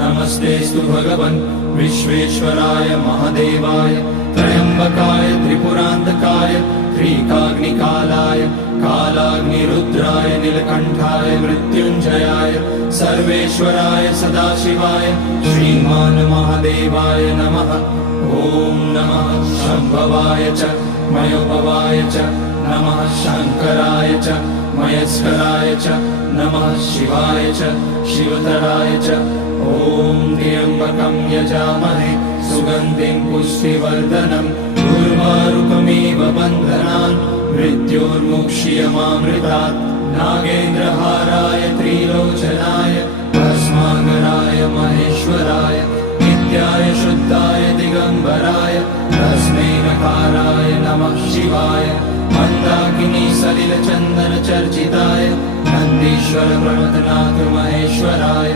नमस्तेस्तु भगवन् विश्वेश्वराय महादेवाय त्र्यम्बकाय त्रिपुरान्तकाय त्रिकाग्निकालाय कालाग्निरुद्राय नीलकण्ठाय मृत्युञ्जयाय सर्वेश्वराय सदाशिवाय श्रीमान् महादेवाय नमः। ॐ नमः शम्भवाय च मयोभवाय च नमः शङ्कराय च मयस्कराय च नमः शिवाय च शिवतराय च। ॐ त्र्यम्बकं यजामहे सुगन्धिं पुष्टिवर्धनम् उर्वारुकमिव बन्धनान् मृत्योर्मुक्ष्यमामृतात्। नागेन्द्रहाराय त्रिलोचनाय भस्माकराय महेश्वराय नित्याय शुद्धाय दिगम्बराय तस्मै नकाराय नमः शिवाय। मन्दाकिनी सलिलचन्दन चर्चिताय नन्दीश्वर प्रणतनाथ महेश्वराय